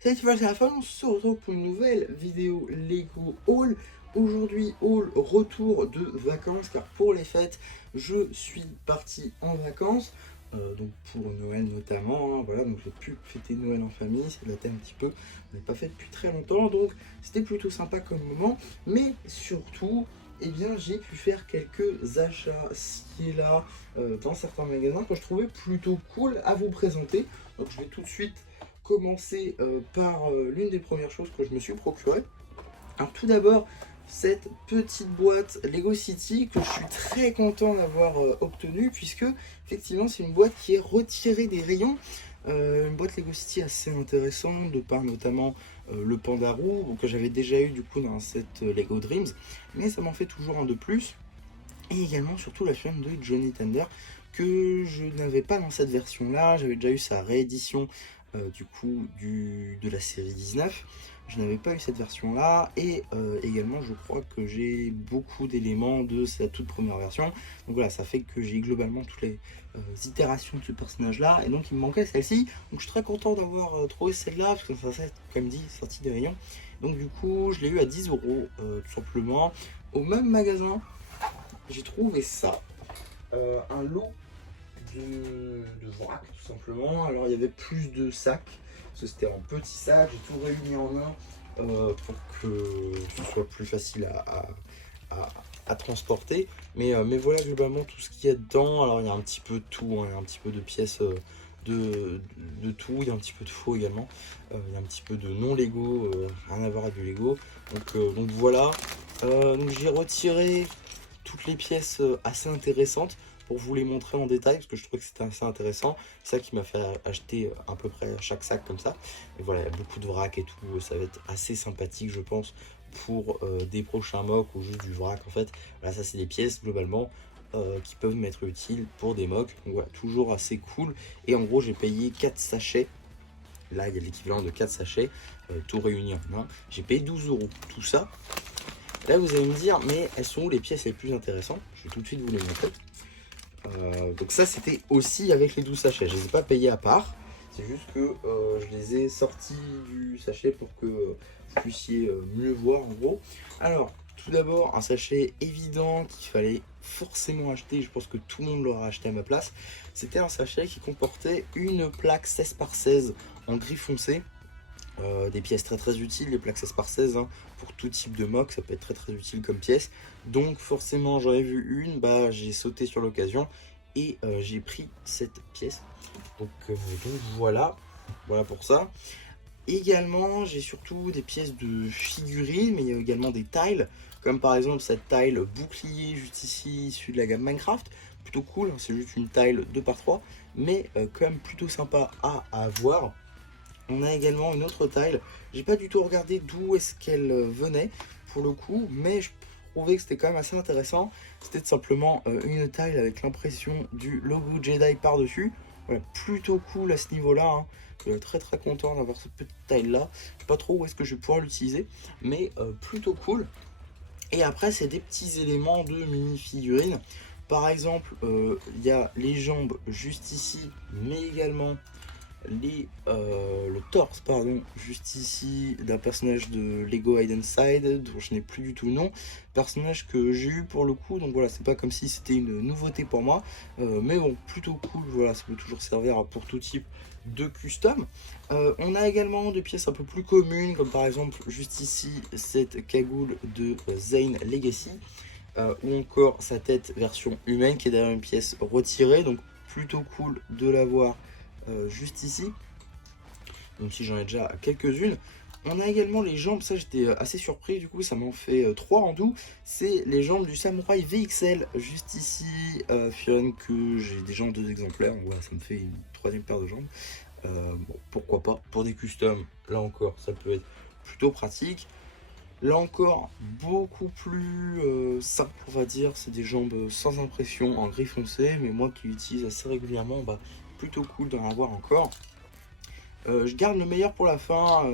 Salut, c'est la fin, on se retrouve pour une nouvelle vidéo Lego Haul. Aujourd'hui, haul retour de vacances, car pour les fêtes, je suis parti en vacances. Donc pour Noël notamment, hein, voilà, donc j'ai pu fêter Noël en famille, c'est daté un petit peu, on n'a pas fait depuis très longtemps, donc c'était plutôt sympa comme moment, mais surtout, eh bien, j'ai pu faire quelques achats ci et là dans certains magasins que je trouvais plutôt cool à vous présenter. Donc je vais tout de suite commencer par l'une des premières choses que je me suis procurée. Alors tout d'abord, cette petite boîte Lego City que je suis très content d'avoir obtenue, puisque effectivement c'est une boîte qui est retirée des rayons. Une boîte Lego City assez intéressante, de par notamment le Pandarou que j'avais déjà eu du coup dans un set Lego Dreams, mais ça m'en fait toujours un de plus. Et également surtout la chaîne de Johnny Thunder que je n'avais pas dans cette version là, j'avais déjà eu sa réédition du coup de la série 19. Je n'avais pas eu cette version là, et également je crois que j'ai beaucoup d'éléments de sa toute première version. Donc voilà, ça fait que j'ai globalement toutes les itérations de ce personnage là, et donc il me manquait celle-ci. Donc je suis très content d'avoir trouvé celle-là, parce que ça s'est comme dit sorti des rayons. Donc du coup je l'ai eu à 10 € tout simplement, au même magasin. J'ai trouvé ça, un lot de vrac tout simplement. Alors il y avait plus de sacs, parce que c'était en petits sacs, j'ai tout réuni en un pour que ce soit plus facile à transporter. Mais voilà globalement tout ce qu'il y a dedans. Alors il y a un petit peu de tout, hein, il y a un petit peu de pièces de tout, il y a un petit peu de faux également, il y a un petit peu de non Lego, rien à voir avec du Lego. Donc voilà, donc j'ai retiré toutes les pièces assez intéressantes pour vous les montrer en détail, parce que je trouvais que c'était assez intéressant. C'est ça qui m'a fait acheter à peu près chaque sac comme ça. Et voilà, il y a beaucoup de vrac et tout, ça va être assez sympathique je pense pour des prochains mocks ou juste du vrac en fait. Voilà, ça c'est des pièces globalement qui peuvent m'être utiles pour des mocks. Donc voilà, toujours assez cool. Et en gros j'ai payé 4 sachets. Là il y a l'équivalent de 4 sachets, tout réuni en un. J'ai payé 12 € tout ça. Là, vous allez me dire, mais elles sont où les pièces les plus intéressantes? Je vais tout de suite vous les montrer. Donc ça, c'était aussi avec les 12 sachets. Je ne les ai pas payés à part. C'est juste que je les ai sortis du sachet pour que vous puissiez mieux voir en gros. Alors, tout d'abord, un sachet évident qu'il fallait forcément acheter. Je pense que tout le monde l'aura acheté à ma place. C'était un sachet qui comportait une plaque 16 par 16 en gris foncé. Des pièces très utiles, les plaques 16 par 16 hein, pour tout type de mock, ça peut être très utile comme pièce. Donc forcément j'en ai vu une, bah j'ai sauté sur l'occasion et j'ai pris cette pièce. Donc voilà, voilà pour ça. Également j'ai surtout des pièces de figurines, mais il y a également des tiles, comme par exemple cette tile bouclier juste ici, issu de la gamme Minecraft. Plutôt cool, c'est juste une tile 2 par 3 mais quand même plutôt sympa à avoir. On a également une autre tile. J'ai pas du tout regardé d'où est-ce qu'elle venait pour le coup, mais je trouvais que c'était quand même assez intéressant. C'était tout simplement une tile avec l'impression du logo Jedi par-dessus. Voilà, plutôt cool à ce niveau-là, hein. Très content d'avoir cette petite tile là. Je sais pas trop où est-ce que je vais pouvoir l'utiliser, mais plutôt cool. Et après, c'est des petits éléments de mini-figurines. Par exemple, il y a les jambes juste ici, mais également le torse pardon juste ici d'un personnage de Lego Hide and Side dont je n'ai plus du tout le nom, personnage que j'ai eu pour le coup. Donc voilà, c'est pas comme si c'était une nouveauté pour moi, mais bon, plutôt cool. Voilà, ça peut toujours servir pour tout type de custom. On a également des pièces un peu plus communes, comme par exemple juste ici cette cagoule de Zane Legacy, ou encore sa tête version humaine qui est derrière une pièce retirée. Donc plutôt cool de l'avoir juste ici, même si j'en ai déjà quelques-unes. On a également les jambes, ça j'étais assez surpris, du coup ça m'en fait 3 en tout. C'est les jambes du Samouraï VXL, juste ici, Fion, que j'ai déjà en 2 exemplaires, donc voilà, ça me fait une 3e paire de jambes. Bon, pourquoi pas, pour des customs, là encore, ça peut être plutôt pratique. Là encore, beaucoup plus simple, on va dire, c'est des jambes sans impression en gris foncé, mais moi qui l'utilise assez régulièrement, bah, plutôt cool d'en avoir encore. Je garde le meilleur pour la fin,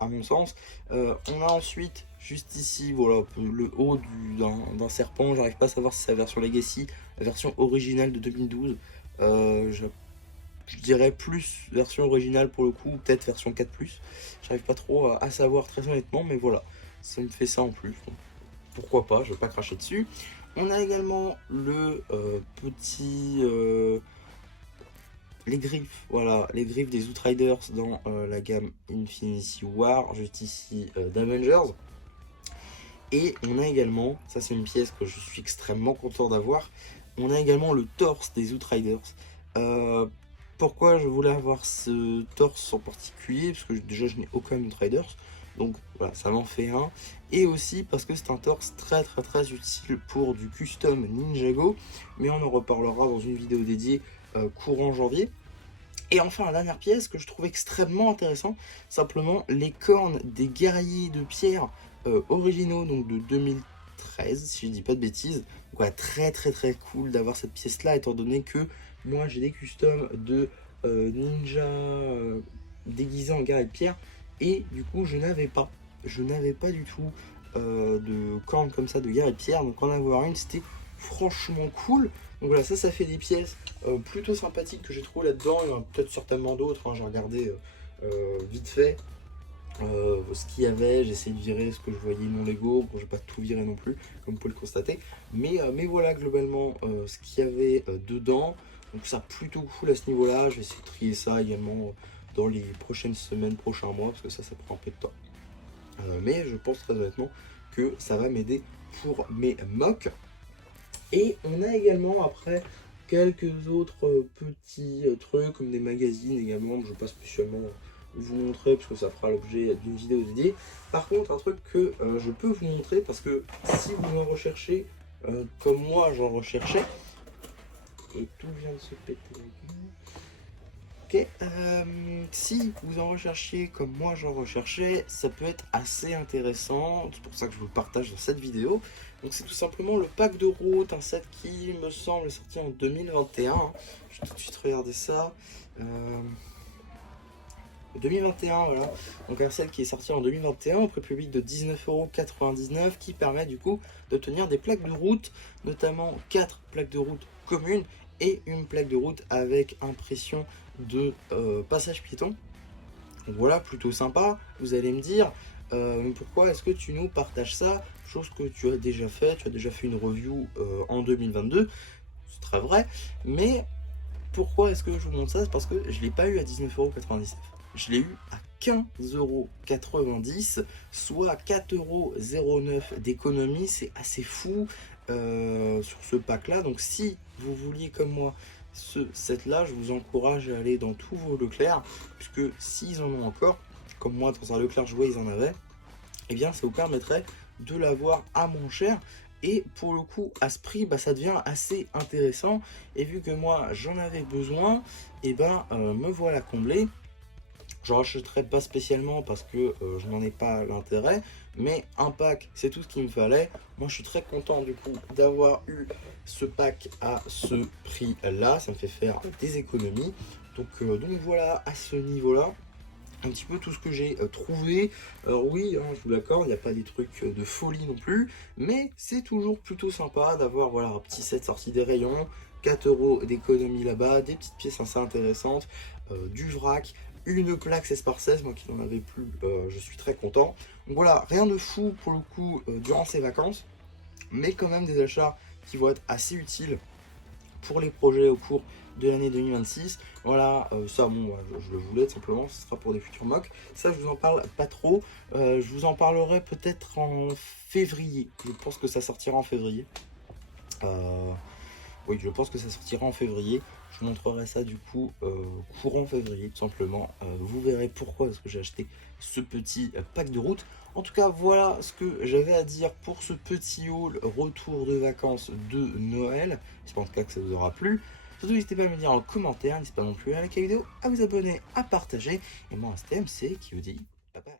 à mon sens. On a ensuite, juste ici, voilà, le haut d'un serpent. J'arrive pas à savoir si c'est la version Legacy, la version originale de 2012. je dirais plus version originale pour le coup, peut-être version 4+. J'arrive pas trop à savoir très honnêtement, mais voilà, ça me fait ça en plus. Donc, pourquoi pas, je vais pas cracher dessus. On a également le les griffes, voilà, les griffes des Outriders dans la gamme Infinity War, juste ici d'Avengers. Et on a également, ça c'est une pièce que je suis extrêmement content d'avoir, on a également le torse des Outriders. Pourquoi je voulais avoir ce torse en particulier? Parce que déjà je n'ai aucun Outriders, donc voilà, ça m'en fait un. Et aussi parce que c'est un torse très utile pour du custom Ninjago, mais on en reparlera dans une vidéo dédiée courant janvier. Et enfin, la dernière pièce que je trouve extrêmement intéressant, simplement les cornes des guerriers de pierre originaux, donc de 2013, si je dis pas de bêtises. Donc voilà, très cool d'avoir cette pièce là, étant donné que moi j'ai des customs de ninja déguisés en guerrier de pierre, et du coup je n'avais pas du tout de cornes comme ça de guerrier de pierre, donc en avoir une c'était franchement cool. Donc voilà, ça fait des pièces plutôt sympathiques que j'ai trouvé là-dedans. Il y en a peut-être certainement d'autres, hein. J'ai regardé vite fait ce qu'il y avait, j'ai essayé de virer ce que je voyais non Lego. Bon, je vais pas tout virer non plus, comme vous pouvez le constater. Mais voilà, globalement, ce qu'il y avait dedans. Donc ça plutôt cool à ce niveau-là. Je vais essayer de trier ça également dans les prochaines semaines, prochains mois, parce que ça prend un peu de temps. Mais je pense très honnêtement que ça va m'aider pour mes mocks. Et on a également après quelques autres petits trucs comme des magazines également que je ne vais pas spécialement vous montrer parce que ça fera l'objet d'une vidéo dédiée. Par contre, un truc que je peux vous montrer parce que si vous en recherchez comme moi j'en recherchais, et tout vient de se péter la gueule. Ok, si vous en recherchiez comme moi j'en recherchais, ça peut être assez intéressant, c'est pour ça que je vous le partage dans cette vidéo. Donc c'est tout simplement le pack de route, un set qui me semble sorti en 2021. Je vais tout de suite regarder ça. 2021, voilà. Donc un set qui est sorti en 2021 au prix public de 19,99 € qui permet du coup d'obtenir des plaques de route, notamment 4 plaques de route communes et une plaque de route avec impression de passage piéton. Donc voilà, plutôt sympa. Vous allez me dire pourquoi est-ce que tu nous partages ça, chose que tu as déjà fait une review en 2022, c'est très vrai, mais pourquoi est-ce que je vous montre ça? C'est parce que je ne l'ai pas eu à 19,99 €, je l'ai eu à 15,90 €, soit 4,09 € d'économie. C'est assez fou sur ce pack là. Donc si vous vouliez comme moi ce set là, je vous encourage à aller dans tous vos Leclerc, puisque s'ils en ont encore, comme moi dans un Leclerc je vois ils en avaient, et bien ça vous permettrait de l'avoir à moins cher. Et pour le coup, à ce prix, ça devient assez intéressant. Et vu que moi, j'en avais besoin, et me voilà comblé. Je rachèterai pas spécialement parce que je n'en ai pas l'intérêt. Mais un pack, c'est tout ce qu'il me fallait. Moi, je suis très content du coup d'avoir eu ce pack à ce prix-là. Ça me fait faire des économies. Donc voilà, à ce niveau-là, un petit peu tout ce que j'ai trouvé. Alors oui, hein, je vous l'accorde, il n'y a pas des trucs de folie non plus, mais c'est toujours plutôt sympa d'avoir voilà, un petit set sorti des rayons, 4 € d'économie là-bas, des petites pièces assez intéressantes, du vrac, une plaque 16x16, moi qui n'en avais plus, je suis très content. Donc voilà, rien de fou pour le coup durant ces vacances, mais quand même des achats qui vont être assez utiles pour les projets au cours de l'année 2026. Voilà, ça bon, je le voulais tout simplement, ce sera pour des futurs mocks. Ça, je vous en parle pas trop. Je vous en parlerai peut-être en février. Je pense que ça sortira en février. Oui, je pense que ça sortira en février. Je vous montrerai ça du coup courant février, tout simplement. Vous verrez pourquoi est-ce que j'ai acheté ce petit pack de route. En tout cas, voilà ce que j'avais à dire pour ce petit haul retour de vacances de Noël. J'espère en tout cas que ça vous aura plu. Surtout, n'hésitez pas à me dire en commentaire, n'hésitez pas non plus à liker la vidéo, à vous abonner, à partager. Et moi, c'était MC qui vous dit bye bye.